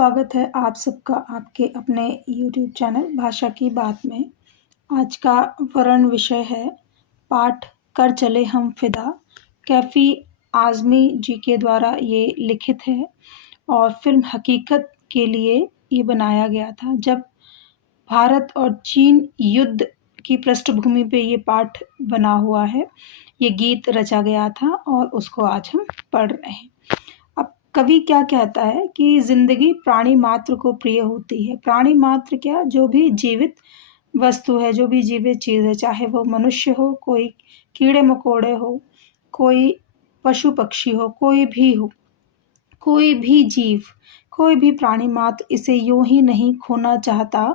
स्वागत है आप सबका आपके अपने YouTube चैनल भाषा की बात में। आज का वर्ण विषय है पाठ कर चले हम फिदा। कैफ़ी आज़मी जी के द्वारा ये लिखित है और फिल्म हकीकत के लिए ये बनाया गया था। जब भारत और चीन युद्ध की पृष्ठभूमि पे ये पाठ बना हुआ है, ये गीत रचा गया था और उसको आज हम पढ़ रहे हैं। अब कवि क्या कहता है कि ज़िंदगी प्राणी मात्र को प्रिय होती है। प्राणी मात्र क्या, जो भी जीवित वस्तु है, जो भी जीवित चीज़ है, चाहे वो मनुष्य हो, कोई कीड़े मकोड़े हो, कोई पशु पक्षी हो, कोई भी हो, कोई भी जीव, कोई भी प्राणी मात्र इसे यूं ही नहीं खोना चाहता।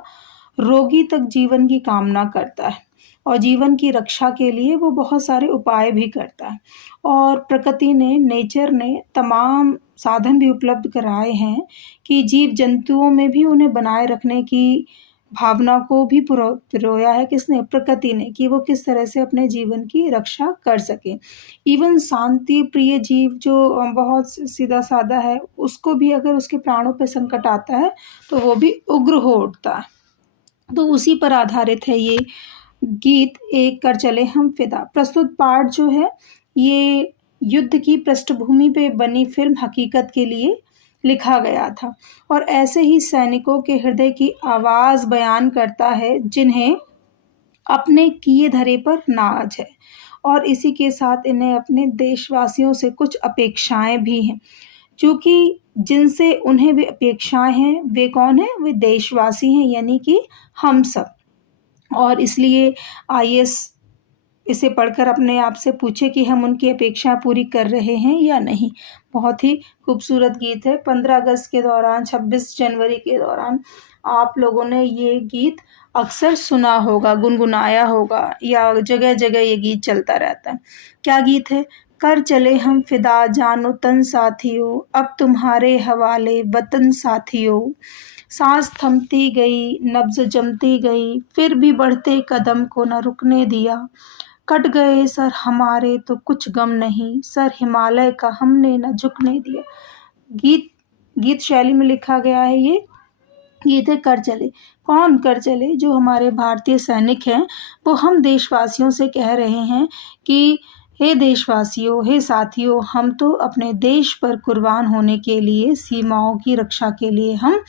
रोगी तक जीवन की कामना करता है और जीवन की रक्षा के लिए वो बहुत सारे उपाय भी करता है। और प्रकृति ने, नेचर ने तमाम साधन भी उपलब्ध कराए हैं कि जीव जंतुओं में भी उन्हें बनाए रखने की भावना को भी पिरोया है। किसने? प्रकृति ने, कि वो किस तरह से अपने जीवन की रक्षा कर सके। इवन शांति प्रिय जीव जो बहुत सीधा साधा है, उसको भी अगर उसके प्राणों पे संकट आता है तो वो भी उग्र हो उठता है। तो उसी पर आधारित है ये गीत, एक कर चले हम फिदा। प्रस्तुत पाठ जो है ये युद्ध की पृष्ठभूमि पे बनी फिल्म हकीकत के लिए लिखा गया था और ऐसे ही सैनिकों के हृदय की आवाज़ बयान करता है जिन्हें अपने किए धरे पर नाज है और इसी के साथ इन्हें अपने देशवासियों से कुछ अपेक्षाएं भी हैं। चूँकि जिनसे उन्हें भी अपेक्षाएं हैं, वे कौन हैं? वे देशवासी हैं, यानी कि हम सब। और इसलिए आइए इसे पढ़कर अपने आप से पूछे कि हम उनकी अपेक्षाएं पूरी कर रहे हैं या नहीं। बहुत ही खूबसूरत गीत है। 15 अगस्त के दौरान, 26 जनवरी के दौरान आप लोगों ने ये गीत अक्सर सुना होगा, गुनगुनाया होगा, या जगह जगह ये गीत चलता रहता है। क्या गीत है? कर चले हम फिदा जानो तन साथियों, अब तुम्हारे हवाले वतन साथियों। सांस थमती गई, नब्ज जमती गई, फिर भी बढ़ते कदम को न रुकने दिया। कट गए सर हमारे तो कुछ गम नहीं, सर हिमालय का हमने न झुकने दिया। गीत शैली में लिखा गया है ये गीत है कर चले। कौन कर चले? जो हमारे भारतीय सैनिक हैं, वो हम देशवासियों से कह रहे हैं कि हे देशवासियों, हे साथियों, हम तो अपने देश पर कुर्बान होने के लिए, सीमाओं की रक्षा के लिए हम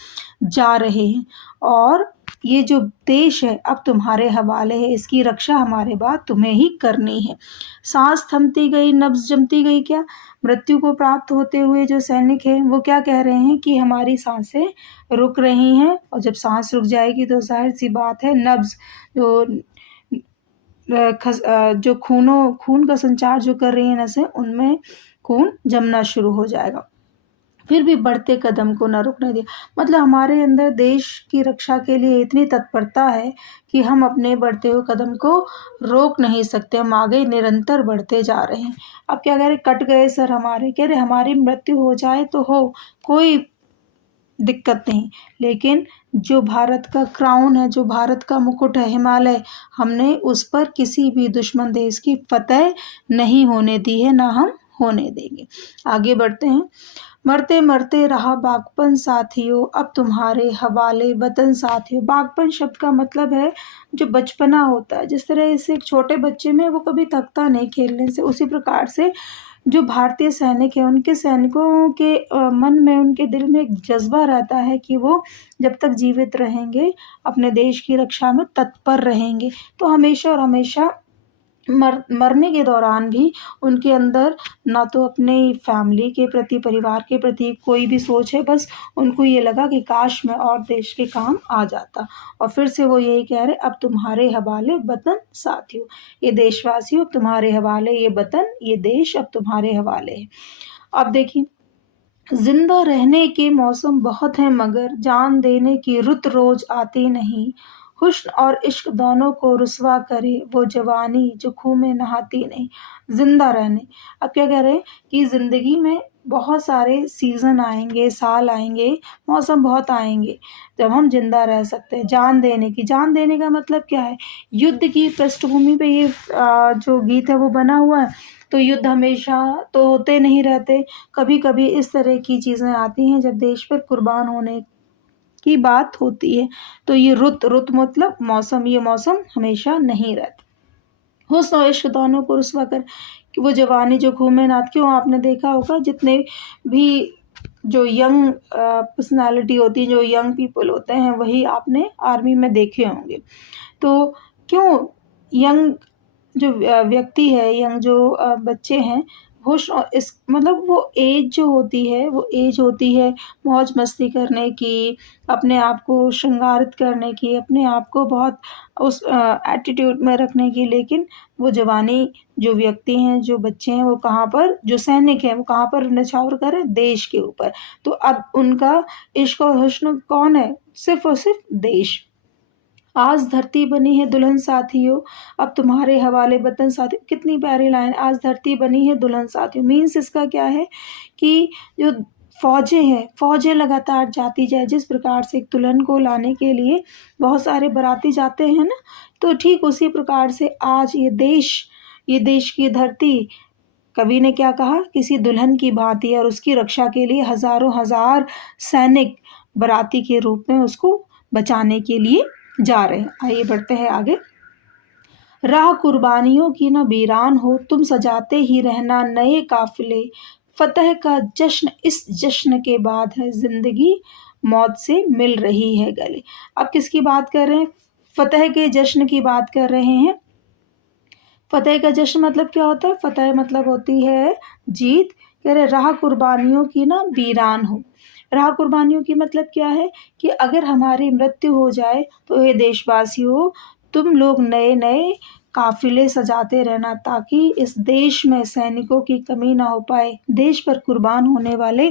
जा रहे हैं और ये जो देश है अब तुम्हारे हवाले है, इसकी रक्षा हमारे बाद तुम्हें ही करनी है। सांस थमती गई, नब्ज जमती गई, क्या? मृत्यु को प्राप्त होते हुए जो सैनिक हैं वो क्या कह रहे हैं कि हमारी सांसें रुक रही हैं और जब सांस रुक जाएगी तो जाहिर सी बात है नब्ज जो खून का संचार जो कर रही है नसें, उनमें खून जमना शुरू हो जाएगा। फिर भी बढ़ते कदम को न रुकने दिया। मतलब हमारे अंदर देश की रक्षा के लिए इतनी तत्परता है कि हम अपने बढ़ते हुए कदम को रोक नहीं सकते, हम आगे निरंतर बढ़ते जा रहे हैं। अब क्या कह रहे? कट गए सर हमारे, कह रहे हमारी मृत्यु हो जाए तो हो, कोई दिक्कत नहीं, लेकिन जो भारत का क्राउन है, जो भारत का मुकुट है, हिमालय, हमने उस पर किसी भी दुश्मन देश की फतह नहीं होने दी है, ना हम होने देंगे। आगे बढ़ते हैं। मरते मरते रहा बागपन साथियों, अब तुम्हारे हवाले वतन साथियों। बागपन शब्द का मतलब है जो बचपना होता है। जिस तरह से एक छोटे बच्चे में वो कभी थकता नहीं खेलने से, उसी प्रकार से जो भारतीय सैनिक हैं, उनके सैनिकों के मन में, उनके दिल में एक जज्बा रहता है कि वो जब तक जीवित रहेंगे अपने देश की रक्षा में तत्पर रहेंगे। तो हमेशा और हमेशा मरने के दौरान भी उनके अंदर ना तो अपने फैमिली के प्रति, परिवार के प्रति कोई भी सोच है, बस उनको ये लगा कि काश मैं और देश के काम आ जाता। और फिर से वो यही कह रहे, अब तुम्हारे हवाले वतन साथियों, ये देशवासियों अब तुम्हारे हवाले, ये वतन, ये देश अब तुम्हारे हवाले है। अब देखिए, जिंदा रहने के मौसम बहुत हैं मगर जान देने की रुत रोज आती नहीं। हुस्न और इश्क दोनों को रुसवा करे वो जवानी जो खून में नहाती नहीं। जिंदा रहने, अब क्या कह रहे हैं कि जिंदगी में बहुत सारे सीज़न आएंगे, साल आएंगे, मौसम बहुत आएंगे जब हम जिंदा रह सकते हैं। जान देने का मतलब क्या है? युद्ध की पृष्ठभूमि पे ये जो गीत है वो बना हुआ है। तो युद्ध हमेशा तो होते नहीं रहते, कभी कभी इस तरह की चीज़ें आती हैं जब देश पर कुर्बान होने की बात होती है। तो ये रुत मतलब मौसम, ये मौसम हमेशा नहीं रहता। हुस्न और इश्क दोनों को रुसवा कर कि वो जवानी जो घूमे नाथ, क्यों आपने देखा होगा जितने भी जो यंग पर्सनालिटी होती है, जो यंग पीपल होते हैं, वही आपने आर्मी में देखे होंगे। तो क्यों यंग जो व्यक्ति है, यंग जो बच्चे हैं, होश और इस मतलब वो एज जो होती है, वो एज होती है मौज मस्ती करने की, अपने आप को श्रृंगारित करने की, अपने आप को बहुत उस एटीट्यूड में रखने की। लेकिन वो जवानी जो व्यक्ति हैं, जो बच्चे हैं, वो कहाँ पर, जो सैनिक हैं, वो कहाँ पर न्यौछावर करें? देश के ऊपर। तो अब उनका इश्क और हुस्न कौन है? सिर्फ और सिर्फ देश। आज धरती बनी है दुल्हन साथियों, अब तुम्हारे हवाले वतन साथियों। कितनी प्यारी लाइन, आज धरती बनी है दुल्हन साथियों। मीन्स इसका क्या है कि जो फौजें लगातार जाती जाए, जिस प्रकार से एक दुल्हन को लाने के लिए बहुत सारे बाराती जाते हैं ना, तो ठीक उसी प्रकार से आज ये देश की धरती, कवि ने क्या कहा, किसी दुल्हन की भांति है और उसकी रक्षा के लिए हजारों हजार सैनिक बाराती के रूप में उसको बचाने के लिए जा रहे हैं। आइए बढ़ते हैं आगे। राह कुर्बानियों की न वीरान हो, तुम सजाते ही रहना नए काफिले। फतह का जश्न इस जश्न के बाद है, जिंदगी मौत से मिल रही है गले। अब किसकी बात कर रहे हैं? फतह के जश्न की बात कर रहे हैं। फतेह का जश्न मतलब क्या होता है? फतेह मतलब होती है जीत। कह रहे राह कुर्बानियों की ना वीरान हो। राह कुर्बानियों की मतलब क्या है कि अगर हमारी मृत्यु हो जाए तो हे देशवासियों, तुम लोग नए नए काफिले सजाते रहना, ताकि इस देश में सैनिकों की कमी ना हो पाए, देश पर कुर्बान होने वाले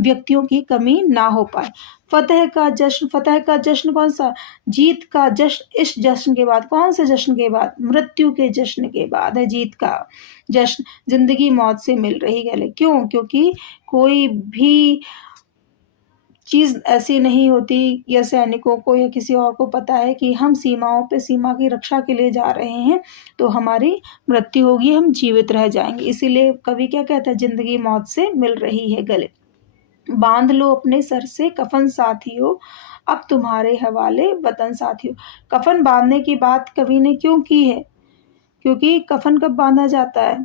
व्यक्तियों की कमी ना हो पाए। फतेह का जश्न कौन सा? जीत का जश्न इस जश्न के बाद। कौन से जश्न के बाद? मृत्यु के जश्न के बाद है जीत का जश्न। जिंदगी मौत से मिल रही गले। क्यों? क्योंकि कोई भी चीज ऐसी नहीं होती, या सैनिकों को या किसी और को पता है कि हम सीमाओं पे सीमा की रक्षा के लिए जा रहे हैं, तो हमारी मृत्यु होगी, हम जीवित रह जाएंगे। इसीलिए कवि क्या कहता है? जिंदगी मौत से मिल रही है गले। बांध लो अपने सर से कफन साथियों, अब तुम्हारे हवाले वतन साथियों। कफन बांधने की बात कवि ने क्यों की है? क्योंकि कफन कब बांधा जाता है?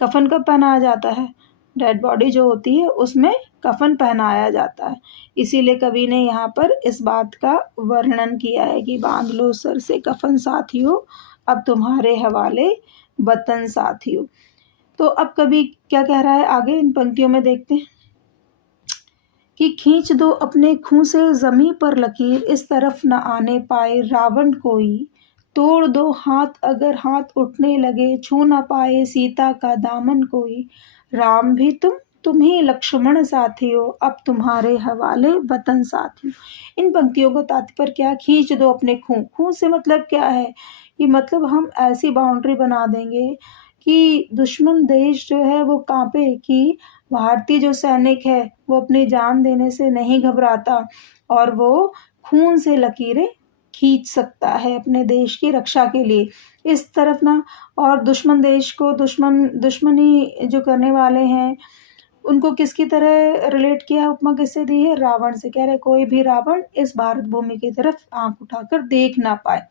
कफन कब पहनाया जाता है? डेड बॉडी जो होती है उसमें कफन पहनाया जाता है। इसीलिए कवि ने यहाँ पर इस बात का वर्णन किया है कि बांध लो सर से कफन साथियों, अब तुम्हारे हवाले वतन साथियों। तो अब कवि क्या कह रहा है आगे इन पंक्तियों में देखते हैं कि खींच दो अपने खूं से जमी पर लकीर, इस तरफ न आने पाए रावण कोई। तोड़ दो हाथ अगर हाथ उठने लगे, छू न पाए सीता का दामन कोई। राम भी तुम ही लक्ष्मण साथियों, अब तुम्हारे हवाले वतन साथियों। इन पंक्तियों का तात्पर्य क्या? खींच दो अपने खूं। खूं से मतलब क्या है? कि मतलब हम ऐसी बाउंड्री बना देंगे कि दुश्मन देश जो है वो कांपे, कि भारतीय जो सैनिक है वो अपनी जान देने से नहीं घबराता और वो खून से लकीरें खींच सकता है अपने देश की रक्षा के लिए। इस तरफ ना, और दुश्मन देश को दुश्मनी जो करने वाले हैं उनको किसकी तरह रिलेट किया, उपमा किससे दी है? रावण से। कह रहे कोई भी रावण इस भारत भूमि की तरफ आंख उठाकर देख ना पाए।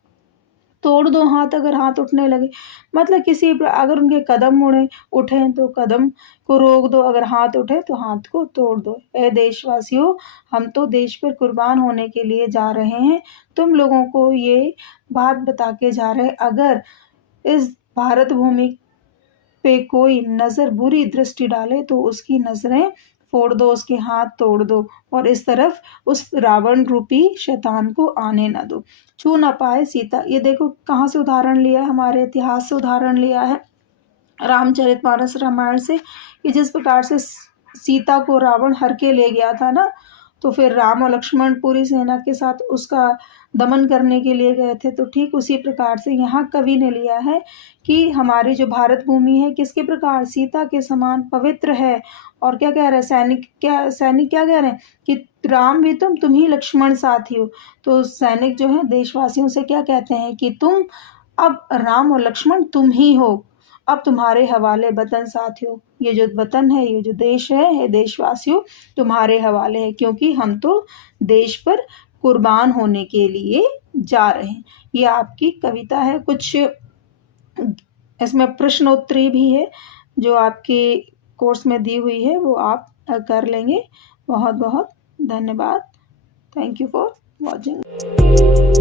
तोड़ दो हाथ अगर हाथ उठने लगे, मतलब किसी अगर उनके कदम उठे तो कदम को रोक दो, अगर हाथ उठे तो हाथ को तोड़ दो। ए देशवासियों, हम तो देश पर कुर्बान होने के लिए जा रहे हैं, तुम लोगों को ये बात बता के जा रहे हैं, अगर इस भारत भूमि पे कोई नजर बुरी दृष्टि डाले तो उसकी नजरें फोड़ दो, उसके हाथ तोड़ दो, और इस तरफ उस रावण रूपी शैतान को आने न दो। छू ना पाए सीता, ये देखो कहाँ से उदाहरण लिया है? हमारे इतिहास से उदाहरण लिया है, रामचरितमानस रामायण से, कि जिस प्रकार से सीता को रावण हर के ले गया था ना, तो फिर राम और लक्ष्मण पूरी सेना के साथ उसका दमन करने के लिए गए थे। तो ठीक उसी प्रकार से यहाँ कवि ने लिया है कि हमारी जो भारत भूमि है किसके प्रकार सीता के समान पवित्र है। और क्या कह रहे हैं सैनिक क्या कह रहे हैं कि राम भी तुम ही लक्ष्मण साथी हो। तो सैनिक जो है देशवासियों से क्या कहते हैं कि तुम अब राम और लक्ष्मण तुम ही हो, अब तुम्हारे हवाले वतन साथियों। ये जो वतन है, ये जो देश है, ये देशवासियों तुम्हारे हवाले है, क्योंकि हम तो देश पर कुर्बान होने के लिए जा रहे हैं। ये आपकी कविता है। कुछ इसमें प्रश्नोत्तरी भी है जो आपके कोर्स में दी हुई है, वो आप कर लेंगे। बहुत बहुत धन्यवाद। Thank you for watching.